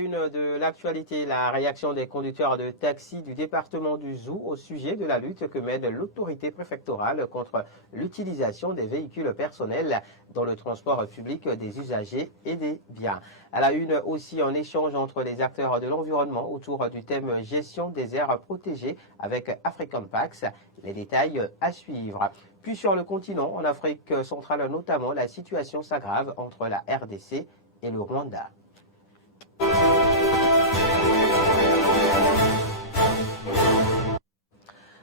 une de l'actualité, la réaction des conducteurs de taxi du département du Zou au sujet de la lutte que mène l'autorité préfectorale contre l'utilisation des véhicules personnels dans le transport public des usagers et des biens. À la une aussi, un échange entre les acteurs de l'environnement autour du thème gestion des aires protégées avec African Pax. Les détails à suivre. Puis sur le continent, en Afrique centrale notamment, la situation s'aggrave entre la RDC et le Rwanda.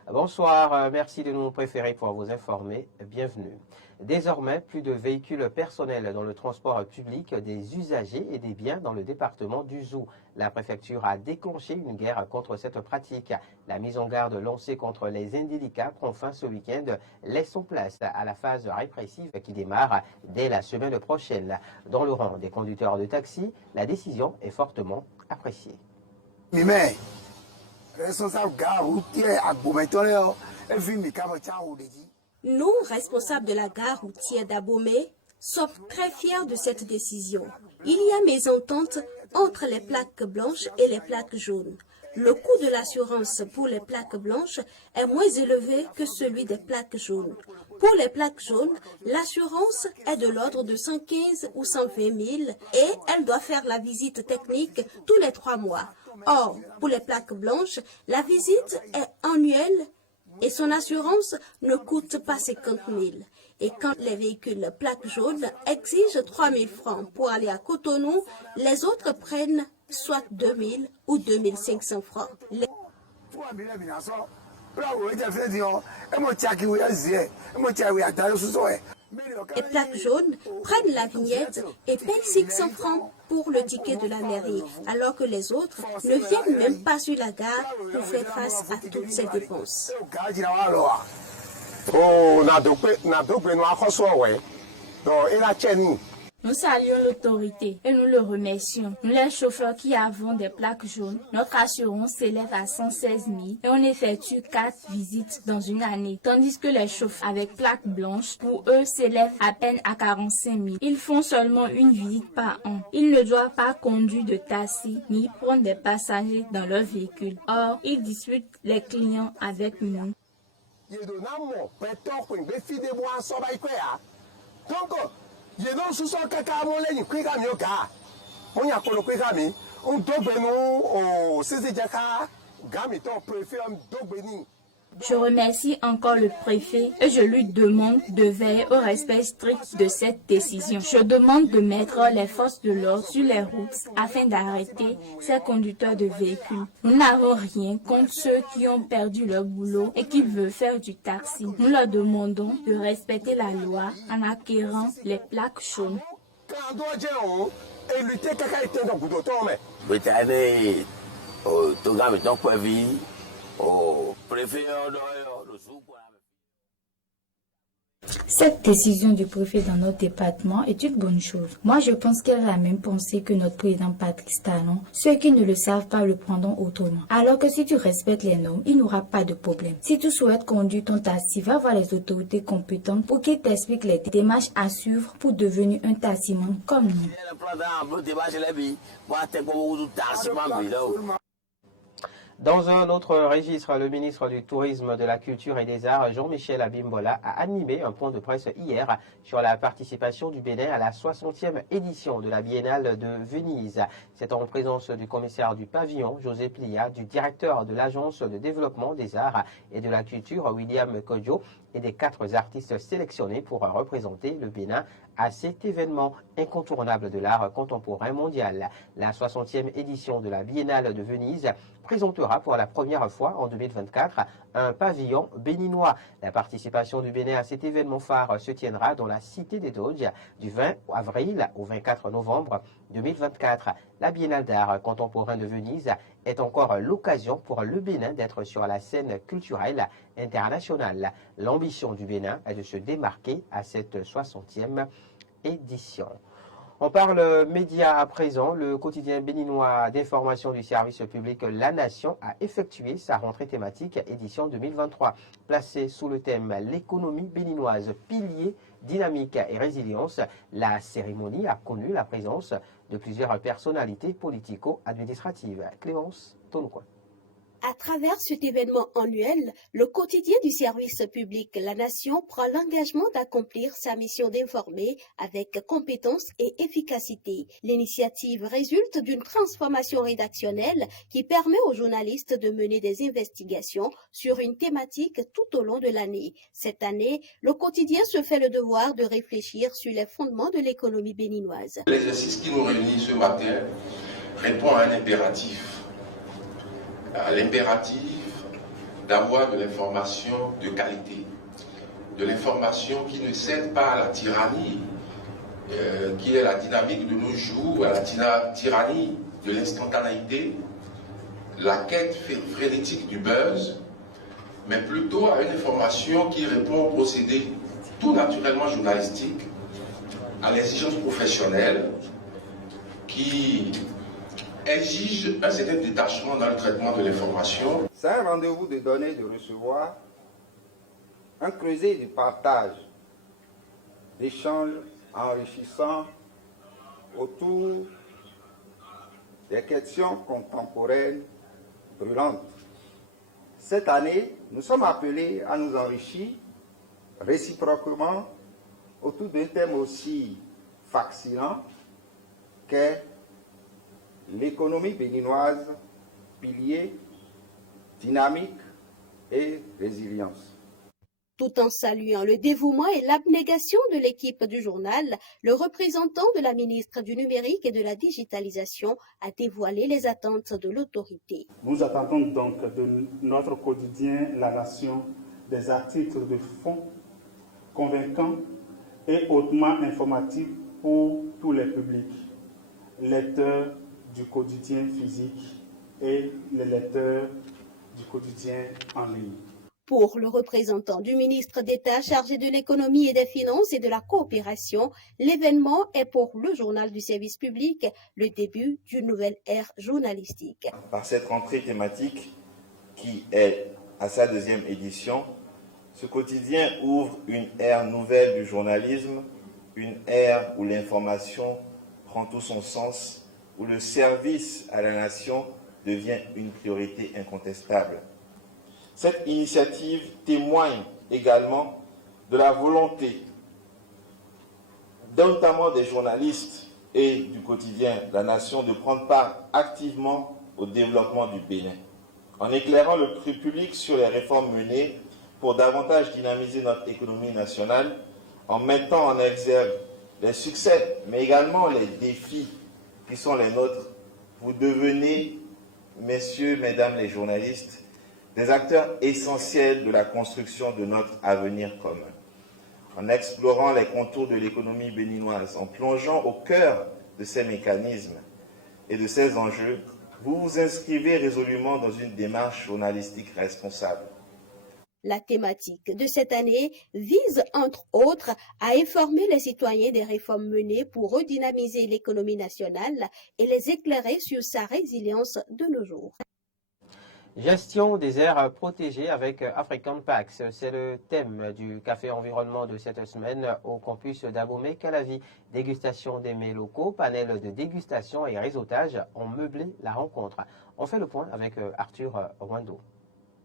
Bonsoir, merci de nous préférer pour vous informer. Bienvenue. Désormais, plus de véhicules personnels dans le transport public des usagers et des biens dans le département du Zou. La préfecture a déclenché une guerre contre cette pratique. La mise en garde lancée contre les indélicats prend fin ce week-end, laissant place à la phase répressive qui démarre dès la semaine prochaine. Dans le rang des conducteurs de taxi, la décision est fortement appréciée. Nous, responsables de la gare routière d'Abomey, sommes très fiers de cette décision. Il y a mésentente entre les plaques blanches et les plaques jaunes. Le coût de l'assurance pour les plaques blanches est moins élevé que celui des plaques jaunes. Pour les plaques jaunes, l'assurance est de l'ordre de 115 ou 120 000 et elle doit faire la visite technique tous les 3 mois. Or, pour les plaques blanches, la visite est annuelle et son assurance ne coûte pas 50 000. Et quand les véhicules plaques jaunes exigent 3 000 francs pour aller à Cotonou, les autres prennent soit 2 000 ou 2 500 francs. Les plaques jaunes prennent la vignette et payent 600 francs pour le ticket de la mairie, alors que les autres ne viennent même pas sur la gare pour faire face à toutes ces dépenses. Nous saluons l'autorité et nous le remercions. Nous, les chauffeurs qui avons des plaques jaunes, notre assurance s'élève à 116 000 et on effectue 4 visites dans une année, tandis que les chauffeurs avec plaques blanches, pour eux, s'élèvent à peine à 45 000. Ils font seulement une visite par an. Ils ne doivent pas conduire de taxi ni prendre des passagers dans leur véhicule. Or, ils disputent les clients avec nous. Je remercie encore le préfet et je lui demande de veiller au respect strict de cette décision. Je demande de mettre les forces de l'ordre sur les routes afin d'arrêter ces conducteurs de véhicules. Nous n'avons rien contre ceux qui ont perdu leur boulot et qui veulent faire du taxi. Nous leur demandons de respecter la loi en acquérant les plaques jaunes. Cette décision du préfet dans notre département est une bonne chose. Moi, je pense qu'elle a la même pensée que notre président Patrice Talon. Ceux qui ne le savent pas le prendront autrement. Alors que si tu respectes les normes, il n'y aura pas de problème. Si tu souhaites conduire ton taxi, va voir les autorités compétentes pour qu'ils t'expliquent les démarches à suivre pour devenir un taximan comme nous. Dans un autre registre, le ministre du Tourisme, de la Culture et des Arts, Jean-Michel Abimbola, a animé un point de presse hier sur la participation du Bénin à la 60e édition de la Biennale de Venise. C'est en présence du commissaire du pavillon, José Plia, du directeur de l'Agence de développement des arts et de la culture, William Kodjo, et des 4 artistes sélectionnés pour représenter le Bénin à cet événement incontournable de l'art contemporain mondial. La 60e édition de la Biennale de Venise présentera pour la première fois en 2024 un pavillon béninois. La participation du Bénin à cet événement phare se tiendra dans la Cité des Doges du 20 avril au 24 novembre 2024. La Biennale d'art contemporain de Venise est encore l'occasion pour le Bénin d'être sur la scène culturelle internationale. L'ambition du Bénin est de se démarquer à cette 60e édition. On parle médias à présent. Le quotidien béninois d'information du service public La Nation a effectué sa rentrée thématique édition 2023, placée sous le thème « L'économie béninoise, pilier dynamique et résilience. La cérémonie a connu la présence de plusieurs personnalités politico-administratives. Clémence Tonoukoua. À travers cet événement annuel, le quotidien du service public La Nation prend l'engagement d'accomplir sa mission d'informer avec compétence et efficacité. L'initiative résulte d'une transformation rédactionnelle qui permet aux journalistes de mener des investigations sur une thématique tout au long de l'année. Cette année, le quotidien se fait le devoir de réfléchir sur les fondements de l'économie béninoise. L'exercice qui nous réunit ce matin répond à un impératif. L'impératif d'avoir de l'information de qualité, de l'information qui ne cède pas à la tyrannie, qui est la dynamique de nos jours, à la tyrannie de l'instantanéité, la quête frénétique du buzz, mais plutôt à une information qui répond au procédé tout naturellement journalistique, à l'exigence professionnelle, qui exige un certain détachement dans le traitement de l'information. C'est un rendez-vous de donner, de recevoir, un creuset de partage, d'échanges enrichissants autour des questions contemporaines brûlantes. Cette année, nous sommes appelés à nous enrichir réciproquement autour d'un thème aussi fascinant qu'est l'économie béninoise, pilier, dynamique et résilience. Tout en saluant le dévouement et l'abnégation de l'équipe du journal, le représentant de la ministre du Numérique et de la Digitalisation a dévoilé les attentes de l'autorité. Nous attendons donc de notre quotidien La Nation des articles de fond convaincants et hautement informatifs pour tous les publics, lecteurs du quotidien physique et les lecteurs du quotidien en ligne. Pour le représentant du ministre d'État chargé de l'économie et des finances et de la coopération, l'événement est pour le journal du service public le début d'une nouvelle ère journalistique. Par cette rentrée thématique qui est à sa deuxième édition, ce quotidien ouvre une ère nouvelle du journalisme, une ère où l'information prend tout son sens, où le service à la nation devient une priorité incontestable. Cette initiative témoigne également de la volonté, notamment des journalistes et du quotidien La Nation, de prendre part activement au développement du Bénin, en éclairant le public sur les réformes menées pour davantage dynamiser notre économie nationale, en mettant en exergue les succès, mais également les défis qui sont les nôtres. Vous devenez, messieurs, mesdames les journalistes, des acteurs essentiels de la construction de notre avenir commun. En explorant les contours de l'économie béninoise, en plongeant au cœur de ces mécanismes et de ces enjeux, vous vous inscrivez résolument dans une démarche journalistique responsable. La thématique de cette année vise, entre autres, à informer les citoyens des réformes menées pour redynamiser l'économie nationale et les éclairer sur sa résilience de nos jours. Gestion des aires protégées avec African Pax, c'est le thème du café environnement de cette semaine au campus d'Abomey-Calavi. Dégustation des mets locaux, panel de dégustation et réseautage ont meublé la rencontre. On fait le point avec Arthur Wando.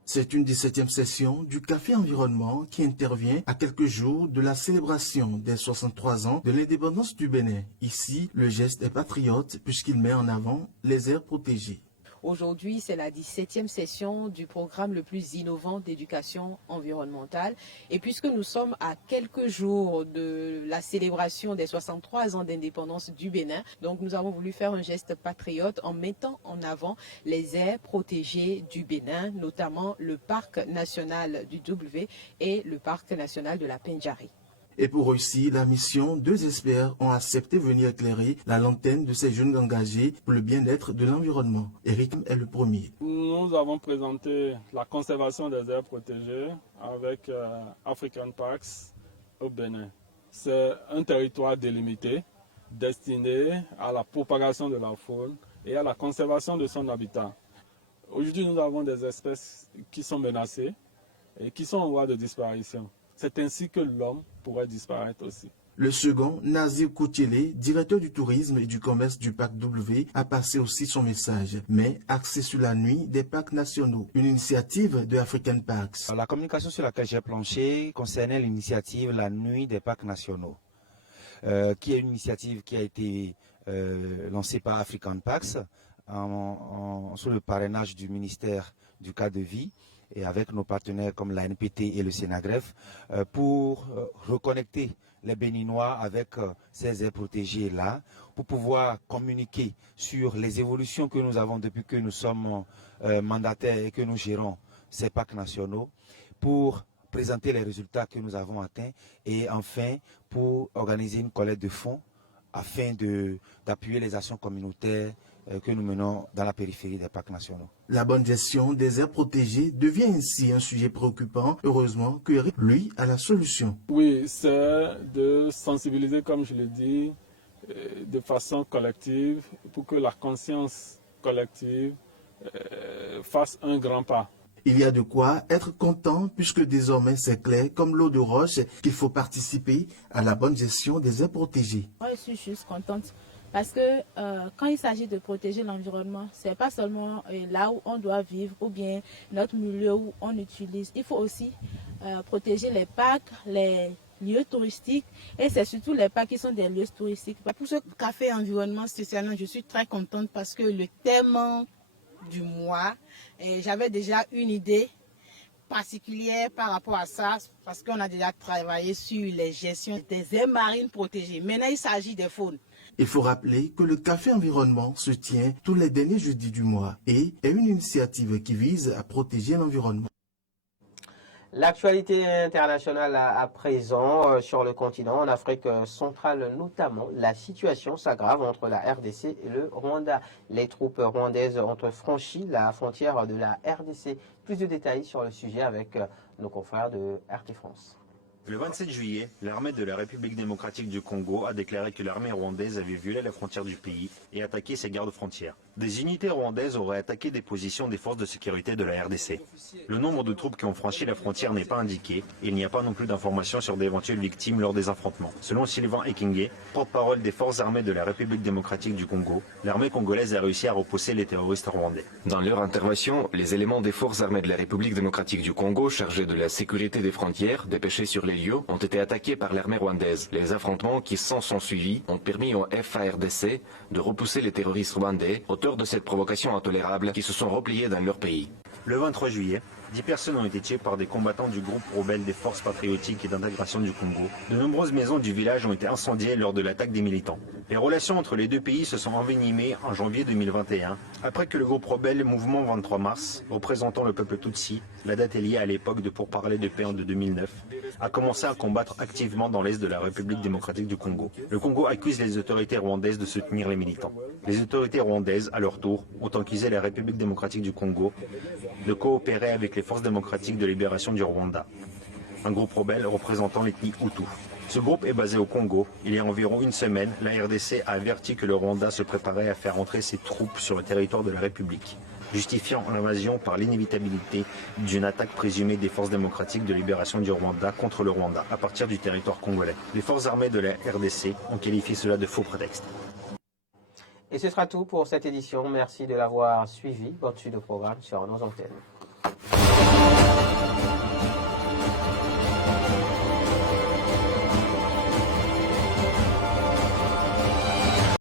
C'est une 17e session du Café Environnement qui intervient à quelques jours de la célébration des 63 ans de l'indépendance du Bénin. Ici, le geste est patriote puisqu'il met en avant les aires protégées. Aujourd'hui, c'est la 17e session du programme le plus innovant d'éducation environnementale. Et puisque nous sommes à quelques jours de la célébration des 63 ans d'indépendance du Bénin, donc nous avons voulu faire un geste patriote en mettant en avant les aires protégées du Bénin, notamment le parc national du W et le parc national de la Pendjari. Et pour réussir la mission, 2 experts ont accepté de venir éclairer la lanterne de ces jeunes engagés pour le bien-être de l'environnement. Eric est le premier. Nous avons présenté la conservation des aires protégées avec African Pax au Bénin. C'est un territoire délimité destiné à la propagation de la faune et à la conservation de son habitat. Aujourd'hui, nous avons des espèces qui sont menacées et qui sont en voie de disparition. C'est ainsi que l'homme pourrait disparaître aussi. Le second, Nazir Koutiélé, directeur du tourisme et du commerce du Parc W, a passé aussi son message, mais axé sur la nuit des parcs nationaux, une initiative de African Parks. La communication sur laquelle j'ai planché concernait l'initiative La Nuit des parcs nationaux, qui est une initiative qui a été lancée par African Parks sous le parrainage du ministère du cadre de vie et avec nos partenaires comme la NPT et le Sénagref pour reconnecter les Béninois avec ces aires protégées là, pour pouvoir communiquer sur les évolutions que nous avons depuis que nous sommes mandataires et que nous gérons ces parcs nationaux, pour présenter les résultats que nous avons atteints et enfin pour organiser une collecte de fonds afin d'appuyer les actions communautaires que nous menons dans la périphérie des parcs nationaux. La bonne gestion des aires protégées devient ainsi un sujet préoccupant. Heureusement que lui a la solution. Oui, c'est de sensibiliser, comme je l'ai dit, de façon collective pour que la conscience collective fasse un grand pas. Il y a de quoi être content puisque désormais c'est clair comme l'eau de roche qu'il faut participer à la bonne gestion des aires protégées. Moi, je suis juste contente. Parce que quand il s'agit de protéger l'environnement, ce n'est pas seulement là où on doit vivre ou bien notre milieu où on utilise. Il faut aussi protéger les parcs, les lieux touristiques et c'est surtout les parcs qui sont des lieux touristiques. Pour ce café environnement spécialement, je suis très contente parce que le thème du mois, j'avais déjà une idée particulière par rapport à ça parce qu'on a déjà travaillé sur les gestions des aires marines protégées. Maintenant, il s'agit des faunes. Il faut rappeler que le Café Environnement se tient tous les derniers jeudis du mois et est une initiative qui vise à protéger l'environnement. L'actualité internationale à présent sur le continent, en Afrique centrale notamment, la situation s'aggrave entre la RDC et le Rwanda. Les troupes rwandaises ont franchi la frontière de la RDC. Plus de détails sur le sujet avec nos confrères de RT France. Le 27 juillet, l'armée de la République démocratique du Congo a déclaré que l'armée rwandaise avait violé la frontière du pays et attaqué ses gardes-frontières. Des unités rwandaises auraient attaqué des positions des forces de sécurité de la RDC. Le nombre de troupes qui ont franchi la frontière n'est pas indiqué. Il n'y a pas non plus d'informations sur d'éventuelles victimes lors des affrontements. Selon Sylvain Ekenge, porte-parole des forces armées de la République démocratique du Congo, l'armée congolaise a réussi à repousser les terroristes rwandais. Dans leur intervention, les éléments des forces armées de la République démocratique du Congo chargés de la sécurité des frontières, dépêchés sur les lieux, ont été attaqués par l'armée rwandaise. Les affrontements qui s'en sont suivis ont permis au FARDC de repousser les terroristes rwandais, auteurs de cette provocation intolérable, qui se sont repliés dans leur pays. Le 23 juillet, 10 personnes ont été tuées par des combattants du groupe rebelle des forces patriotiques et d'intégration du Congo. De nombreuses maisons du village ont été incendiées lors de l'attaque des militants. Les relations entre les deux pays se sont envenimées en janvier 2021, après que le groupe rebelle Mouvement 23 mars, représentant le peuple Tutsi, la date est liée à l'époque de pourparlers de paix de 2009, a commencé à combattre activement dans l'est de la République démocratique du Congo. Le Congo accuse les autorités rwandaises de soutenir les militants. Les autorités rwandaises, à leur tour, ont accusé la République démocratique du Congo de coopérer avec les forces démocratiques de libération du Rwanda, un groupe rebelle représentant l'ethnie Hutu. Ce groupe est basé au Congo. Il y a environ une semaine, la RDC a averti que le Rwanda se préparait à faire entrer ses troupes sur le territoire de la République, justifiant l'invasion par l'inévitabilité d'une attaque présumée des forces démocratiques de libération du Rwanda contre le Rwanda à partir du territoire congolais. Les forces armées de la RDC ont qualifié cela de faux prétexte. Et ce sera tout pour cette édition. Merci de l'avoir suivi. Bonne suite de programme sur nos antennes.